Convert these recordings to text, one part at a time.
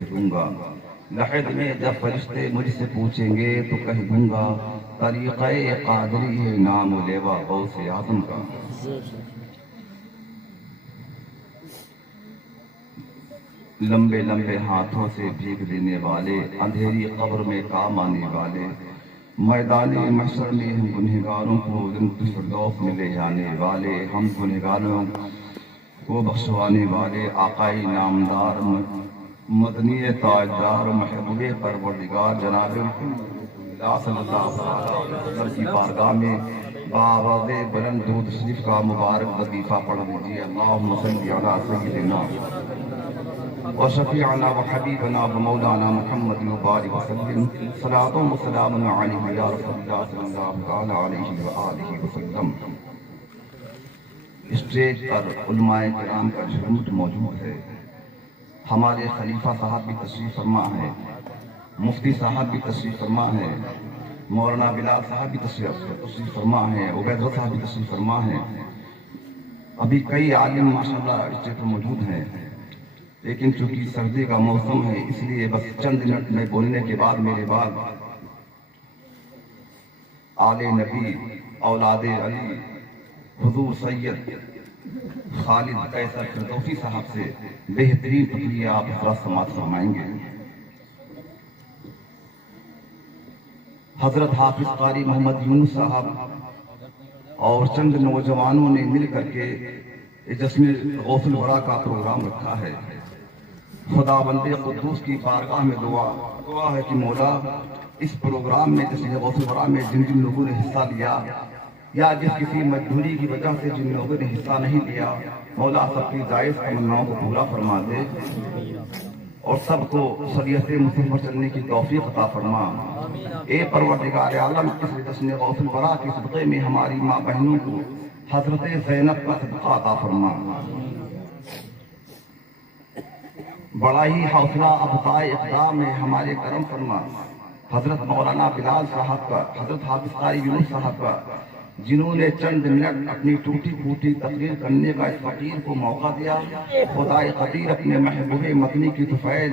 دوں گا۔ لحد میں جب فرشتے مجھ سے پوچھیں گے تو کہہ دوں گا طریقہ قادری ہے نام و لیوا غوث اعظم کا۔ لمبے لمبے ہاتھوں سے بھیگ دینے والے، اندھیری قبر میں کام آنے والے، میدان محشر میں ہم گنہگاروں کو جنت الفردوس میں لے جانے والے، ہم گنہگاروں کو بخشوانے والے، آقائی نامدار مدنی تاجدار محبوب پروردگار جناب اللہ صلی اللہ علیہ وسلم کی بارگاہ میں بآواز بلند درود شریف کا مبارک وظیفہ پڑھ لیجیے۔ اللہم صلی علی سیدنا وشفیعنا وحبیبنا ومولانا محمد مبارک وسلم، صلاۃ و سلام علیہ یا رسول اللہ صلی اللہ علیہ وآلہ وسلم۔ اسٹیج پر علماء کرام کا جھنڈ موجود ہے، ہمارے خلیفہ صاحب بھی تشریف فرما ہے، مفتی صاحب بھی تشریف فرما ہے، مولانا بلال صاحب بھی تشریف فرما ہے، عبید اللہ صاحب بھی تشریف فرما ہے، ابھی کئی عالم ماشاءاللہ اسٹیج پر موجود ہیں، لیکن چونکہ سردی کا موسم ہے اس لیے بس چند منٹ میں بولنے کے بعد میرے بعد آل نبی اولاد علی حضور سید خالد قیصر فردوسی صاحب سے بہترین تقریر آپ حضرات سماعت فرمائیں گے۔ حضرت حافظ قاری محمد یونس صاحب اور چند نوجوانوں نے مل کر کے جشن غوث الورا کا پروگرام رکھا ہے۔ خدا بند قدوس کی بارگاہ میں دعا ہے کہ مولا اس پروگرام میں جشن غوث الورا میں جن جن لوگوں نے حصہ لیا یا جس کسی مجبوری کی وجہ سے جن لوگوں نے حصہ نہیں لیا، مولا سب کی جائز تمناؤں کو پورا فرما دے اور سب کو شریعت مسلم پر چلنے کی توفیق عطا فرما۔ اے پروردگار عالم، اس جشن غوث الورا کے صدقے میں ہماری ماں بہنوں کو حضرت زینب کا صدقہ عطا فرما۔ بڑا ہی حوصلہ افزائے اقدام میں ہمارے کرم فرما حضرت مولانا بلال صاحب کا، حضرت حافظ قاری یونس صاحب کا، جنہوں نے چند منٹ اپنی ٹوٹی پھوٹی تقریر کرنے کا اس فقیر کو موقع دیا۔ خدائے قدیر اپنے محبوب مدنی کی طفیل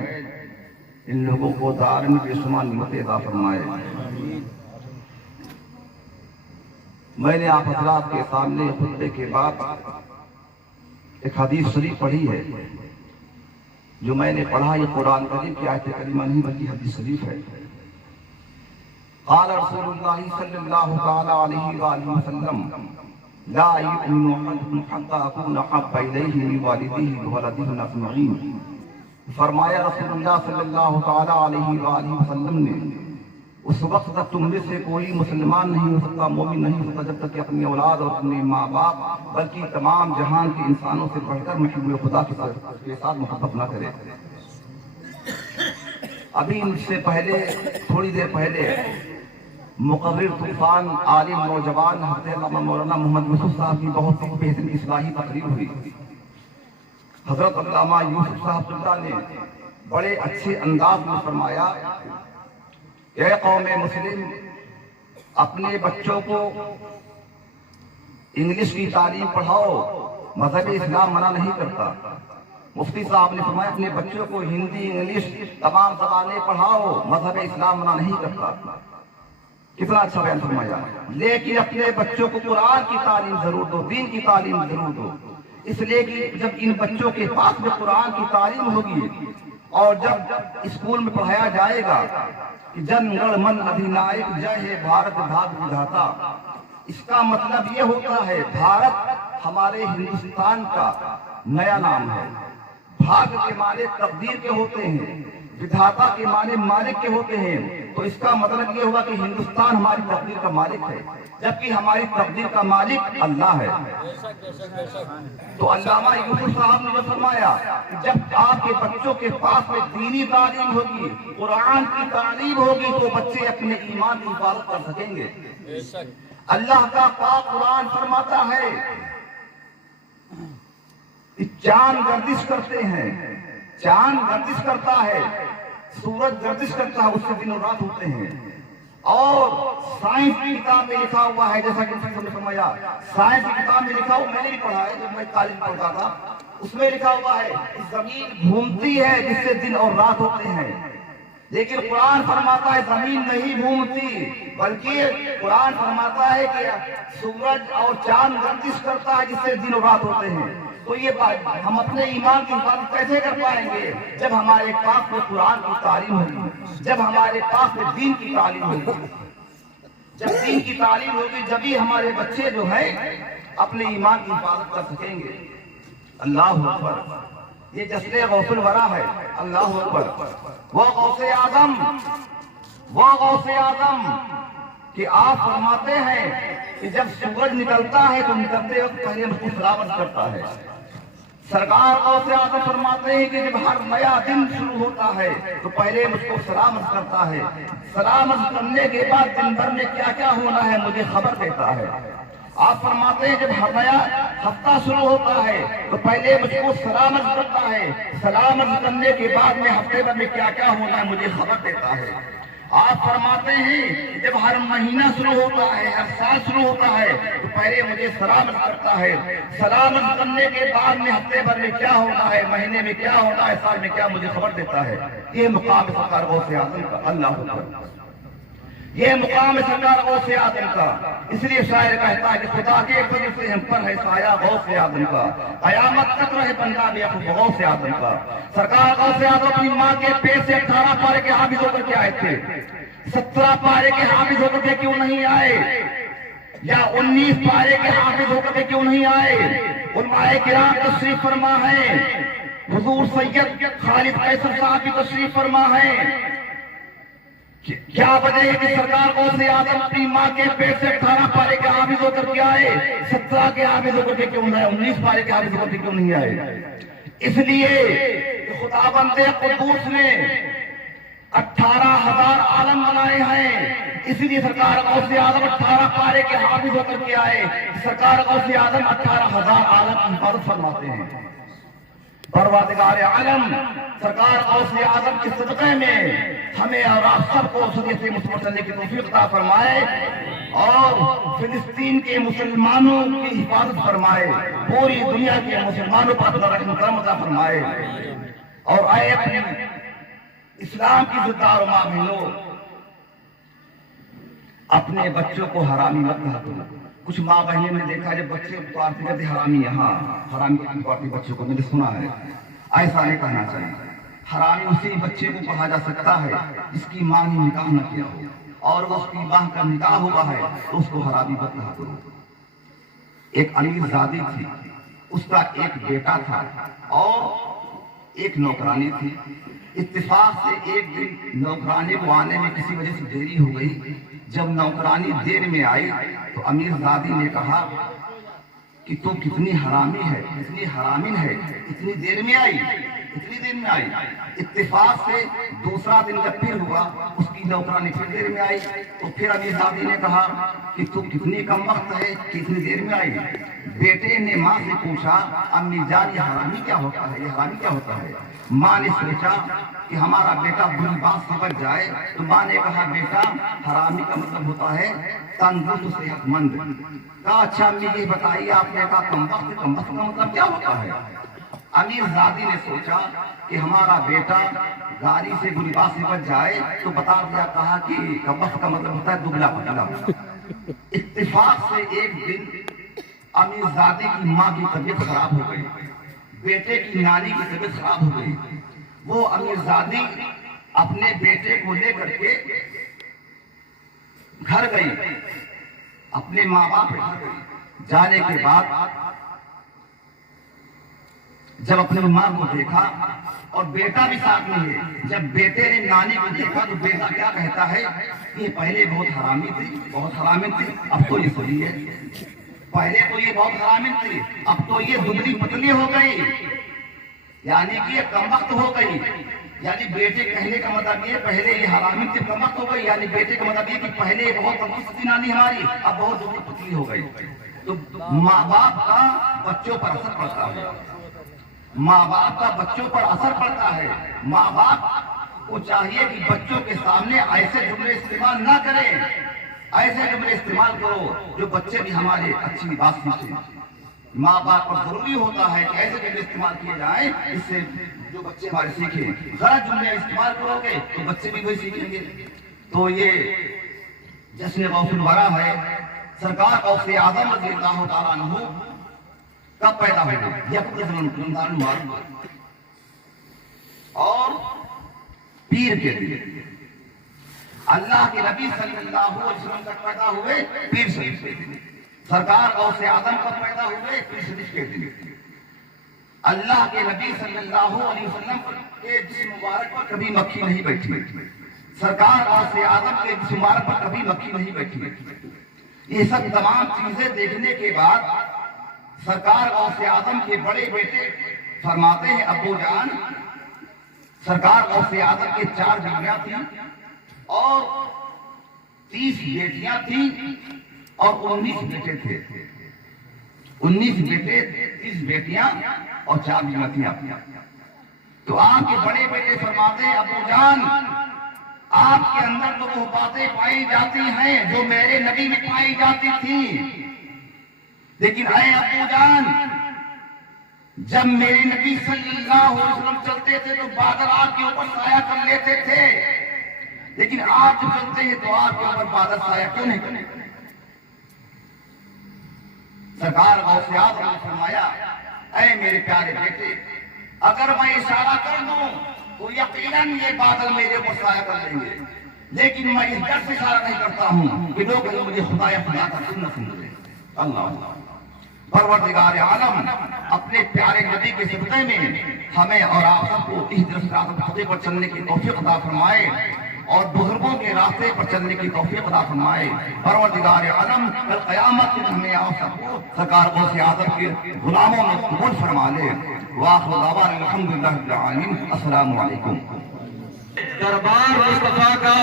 ان لوگوں کو دارن بے شمار نعمتیں عطا فرمائے۔ میں نے آپ حضرات کے سامنے خطبے کے بعد ایک حدیث شریف پڑھی ہے، جو میں نے پڑھا یہ قرآن کریم کی آیت کریمہ نہیں بلکہ حدیث شریف ہے۔ قال رسول اللہ صلی اللہ تعالی علیہ وآلہ وسلم لا یؤمن احدکم حتی اکون احب الیہ من والدیہ وولدہ اجمعین۔ فرمایا رسول اللہ صلی اللہ تعالی علیہ وآلہ وسلم نے، اس وقت تک تم میں سے کوئی مسلمان نہیں ہو سکتا، مومن نہیں ہو سکتا، جب تک کہ اپنی اولاد اور اپنے ماں باپ بلکہ تمام جہان کے انسانوں سے بڑھ کر محبوب خدا کے ساتھ محبت نہ کرے۔ ابھی ان سے پہلے تھوڑی دیر پہلے مقرر طوفان عالم نوجوان حضرت علامہ مولانا محمد یوسف صاحب کی بہت ہی بہترین اصلاحی تقریر ہوئی۔ حضرت علامہ یوسف صاحب اللہ نے بڑے اچھے انداز میں فرمایا، اے قوم مسلم، اپنے بچوں کو انگلش کی تعلیم پڑھاؤ، مذہب اسلام منع نہیں کرتا۔ مفتی صاحب نے فرمایا اپنے بچوں کو ہندی انگلش تمام زبانیں پڑھاؤ، مذہب اسلام منع نہیں کرتا۔ کتنا اچھا بیان فرمایا، لیکن اپنے بچوں کو قرآن کی تعلیم ضرور دو، دین کی تعلیم ضرور دو، اس لیے کہ جب ان بچوں کے پاس میں قرآن کی تعلیم ہوگی اور جب اسکول میں پڑھایا جائے گا کہ جن گڑ من ادھینائک جے ہے بھارت بھاگ ودھاتا، اس کا مطلب یہ ہوتا ہے بھارت ہمارے ہندوستان کا نیا نام ہے۔ بھاگ کے معنی تقدیر کے ہوتے ہیں، ودھاتا کے معنی مالک کے ہوتے ہیں، تو اس کا مطلب یہ ہوا کہ ہندوستان ہماری تقدیر کا مالک ہے، جبکہ ہماری تقدیر کا مالک اللہ ہے۔ تو علامہ یوسف صاحب نے جو فرمایا کہ جب آپ کے بچوں کے پاس میں دینی تعلیم ہوگی، قرآن کی تعلیم ہوگی، تو بچے اپنے ایمان کی حفاظت کر سکیں گے۔ اللہ کا پاک قرآن فرماتا ہے کہ چاند گردش کرتے ہیں، چاند گردش کرتا ہے، سورج گردش کرتا ہے، اس سے دن اور رات ہوتے ہیں، اور سائنس کی کتاب میں لکھا ہوا ہے، جیسا کہ نے فرمایا سائنس کی کتاب میں لکھا ہوا، میں نے بھی پڑھا ہے جب میں کالج پڑھتا تھا، اس میں لکھا ہوا ہے کہ زمین گھومتی ہے جس سے دن اور رات ہوتے ہیں، لیکن قرآن فرماتا ہے زمین نہیں گھومتی، بلکہ قرآن فرماتا ہے کہ سورج اور چاند گردش کرتا ہے جس سے دن اور رات ہوتے ہیں۔ تو یہ بات ہم اپنے ایمان کی حفاظت کیسے کر پائیں گے؟ جب ہمارے پاس میں قرآن کی تعلیم ہوگی، جب ہمارے پاس میں دین کی تعلیم ہوگی، جب دین کی تعلیم ہوگی جبھی ہمارے بچے جو ہیں اپنے ایمان کی حفاظت کر سکیں گے۔ اللہ اکبر، یہ جشن غوث الورا ہے۔ اللہ اکبر، وہ غوث اعظم، وہ غوث اعظم کہ آپ فرماتے ہیں کہ جب سورج نکلتا ہے تو نکلتے وقت پہلے مجھ کو سلام کرتا ہے۔ سرکار غوث اعظم فرماتے ہیں کہ جب ہر نیا دن شروع ہوتا ہے تو پہلے مجھ کو سلام کرتا ہے، سلام کرنے کے بعد دن بھر میں کیا کیا ہونا ہے مجھے خبر دیتا ہے۔ آپ فرماتے ہیں جب ہر نیا ہفتہ شروع ہوتا ہے تو پہلے مجھ کو سلام کرتا ہے، سلام کرنے کے بعد میں ہفتے بھر میں کیا کیا ہونا ہے مجھے خبر دیتا ہے۔ آپ فرماتے ہیں جب ہر مہینہ شروع ہوتا ہے، ہر سال شروع ہوتا ہے تو پہلے مجھے سلام کرتا ہے، سلام کرنے کے بعد میں ہفتے بھر میں کیا ہونا ہے، مہینے میں کیا ہونا ہے، سال میں کیا مجھے خبر دیتا ہے۔ یہ مقام سرکار غوث اعظم کا۔ اللہ اکبر، یہ مقام سرکار غوث اعظم کا۔ اس لیے شاعر کہتا ہے کہ خدا کے فضل سے ہم پر ہے سایہ غوث اعظم کا، قیامت تک رہے پنجاب یا غوث اعظم کا۔ سرکار غوث اعظم اپنی ماں کے پیٹ سے 18 پارے کے حافظ ہو کر کے آئے تھے، 17 پارے کے حافظ ہو کر کے کیوں نہیں آئے، یا 19 پارے کے حافظ ہو کر کے کیوں نہیں آئے؟ علماء کرام تشریف فرما ہے، حضور سید خالد قیصر صاحب بھی تشریف فرما ہے۔ کیا وجہ ہے کہ سرکار غوث اعظم اپنی ماں کے پیٹ سے 18 پارے کے حافظ ہو کر کے آئے، 17 کے حافظ ہو کر کے کیوں نہیں آئے، 19 پارے کے حافظ ہو کر کے کیوں نہیں آئے؟ اس لیے خداوند قدوس نے 18,000 عالم بنائے ہیں، اس لیے سرکار غوث اعظم 18 پارے کے حافظ ہو کر کے آئے۔ سرکار غوث اعظم 18,000 عالم کی حفاظت فرماتے ہیں۔ پروردگار عالم سرکار غوث اعظم کے صدقے میں ہمیں اور آپ سب کو شریعت مصطفیٰ چلنے کی توفیق عطا فرمائے اور فلسطین کے مسلمانوں کی حفاظت فرمائے، پوری دنیا کے مسلمانوں پر اپنا رحم کرم عطا فرمائے۔ اور اے اپنے اسلام کی زدار و ماں بہنوں، اپنے بچوں کو حرامی مت کہا کرو۔ کچھ ماں بہنیں نے دیکھا جب بچے پارٹی کرتے حرامی، یہاں حرامی پارٹی بچوں کو میں نے سنا ہے، ایسا نہیں کہنا چاہیے۔ حرامی اسی بچے کو کہا جا سکتا ہے جس کی ماں نے نکاح نہ کیا ہو اور وہ اس کی ماں کا نکاح ہوا ہے تو اس کو حرامی مت کہا کرو۔ ایک امیر زادی تھی، اس کا ایک بیٹا تھا اور ایک نوکرانی تھی۔ اتفاق سے ایک دن نوکرانی کو آنے میں کسی وجہ سے دیری ہو گئی۔ جب نوکرانی دیر میں آئی تو امیر زادی نے کہا کہ تو کتنی حرامی ہے، کتنی حرامن ہے، اتنی دیر میں آئی، اتنی دیر میں آئی۔ اتفاق سے دوسرا دن جب پھر ہوا اس کی نوکرانی پھر دیر میں آئی تو پھر امیر زادی نے کہا کہ تو کتنی کم وقت ہے کہ اتنی دیر میں آئی۔ بیٹے نے ماں سے پوچھا امی جان یہ حرامی کیا ہوتا ہے، یہ حرامی کیا ہوتا ہے؟ ماں نے سوچا کہ ہمارا بیٹا بری بات سے بچ جائے تو ماں نے کہا بیٹا حرامی کا مطلب ہوتا ہے تندرست صحت مند۔ کہا اچھا امی یہ بتائیے، آپ نے کہا کم وقت کا مطلب کیا ہوتا ہے؟ امیر زادی نے سوچا کہ ہمارا بیٹا گاڑی سے بری بات سے بچ جائے تو بتا دیا، کہا کہ کم وقت کا مطلب ہوتا ہے دبلا پتلا۔ اتفاق سے ایک دن امیر زادی کی ماں کی طبیعت خراب ہو گئی، بیٹے کی نانی کی طبیعت خراب ہو گئی۔ وہ امیر زادی اپنے بیٹے کو لے کر کے گھر گئی، اپنے ماں باپ کے گھر گئی۔ جانے کے بعد جب اپنے ماں کو دیکھا اور بیٹا بھی ساتھ میں ہے، جب بیٹے نے نانی کو دیکھا تو بیٹا کیا کہتا ہے، یہ پہلے بہت حرامی تھی، بہت حرامن تھی، اب تو یہ صحیح ہے۔ پہلے تو یہ بہت حرامن تھی، اب تو یہ دبلی پتلی ہو گئی، یعنی کہ یہ کم وقت ہو گئی۔ یعنی بیٹے کہنے کا مطلب یہ پہلے یہ حرامن تھی کم وقت ہو گئی، یعنی بیٹے کا مطلب یہ کہ پہلے بہت تندرست تھی نانی ہماری، اب بہت دبلی پتلی ہو گئی۔ تو ماں باپ کا بچوں پر اثر پڑتا ہے، ماں باپ کا بچوں پر اثر پڑتا ہے۔ ماں باپ کو چاہیے کہ بچوں کے سامنے ایسے جملے استعمال نہ کریں، ایسے جملے استعمال کرو جو بچے بھی ہمارے اچھی بات سیکھیں۔ ماں باپ پر ضروری ہوتا ہے کہ ایسے جملے استعمال کیے جائیں اس سے جو بچے ہمارے سیکھیں. غلط جملے استعمال کرو گے تو بچے بھی وہی سیکھیں گے. تو یہ جشن غوث الورا ہے. سرکار غوث اعظم رضی اللہ تعالیٰ عنہ کب پیدا ہوئے؟ یکم رمضان المبارک اور پیر کے دن. اللہ کے نبی صلی اللہ علیہ وسلم تک پیدا ہوئے پیر شریف کے دن. سرکار غوث اعظم کب پیدا ہوئے؟ پیر شریف کے دن. اللہ کے نبی صلی اللہ علیہ وسلم کے جسم مبارک پر کبھی مکھی نہیں بیٹھی. سرکار غوث اعظم کے جسم مبارک پر کبھی مکھی نہیں بیٹھی. یہ سب تمام چیزیں دیکھنے کے بعد سرکار غوث اعظم کے بڑے بیٹے فرماتے ہیں ابو جان سرکار غوث اعظم کے 4 بیویاں تھیں اور 30 بیٹیاں تھیں اور 19 بیٹے تھے. 19 بیٹے 30 بیٹیاں اور 4 بیویاں تھیں. تو آپ کے بڑے بیٹے فرماتے ہیں ابو جان آپ کے اندر تو وہ باتیں پائی جاتی ہیں جو میرے نبی میں پائی جاتی تھیں. لیکن اے ابو جان جب میرے نبی صلی اللہ علیہ وسلم چلتے تھے تو بادل آپ کے اوپر سایہ کر لیتے تھے. لیکن آپ جب چلتے ہیں تو آپ کے اوپر بادل سایہ کیوں نہیں کرتے؟ سرکار غوث اعظم نے فرمایا اے میرے پیارے بیٹے اگر میں اشارہ کر دوں تو یقیناً یہ بادل میرے اوپر سایہ کر لیں گے. لیکن میں اس ڈر سے اشارہ نہیں کرتا ہوں کہ لوگ مجھے خدا یا خدا کا سننا سمجھیں. اللہ پروردگار عالم اپنے پیارے نبی کے صدقے میں ہمیں اور آپ سب کو اس راستے پر چلنے کی توفیق عطا فرمائے اور بزرگوں کے راستے پر چلنے کی توفیق عطا فرمائے. پروردگار عالم کل قیامت میں ہمیں آپ سب کو سرکار غوث اعظم کے غلاموں میں قبول فرما لے. وآخر دعوانا الحمدللہ رب العالمین. السلام علیکم. دربار مصطفیٰ کا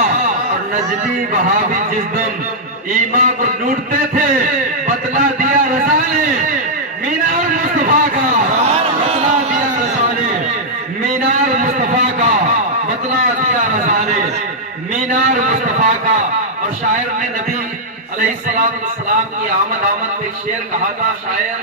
اور نجدی وہابی جس دم ایمان کو لوٹتے تھے بتلا دیا رضا نے مینار مصطفیٰ کا بتلا دیا رضا نے مینار مصطفیٰ کا بتلا دیا رضا نے مینار مصطفیٰ کا. اور شاعر نے نبی علیہ السلام کی آمد پہ شعر کہا تھا. شاعر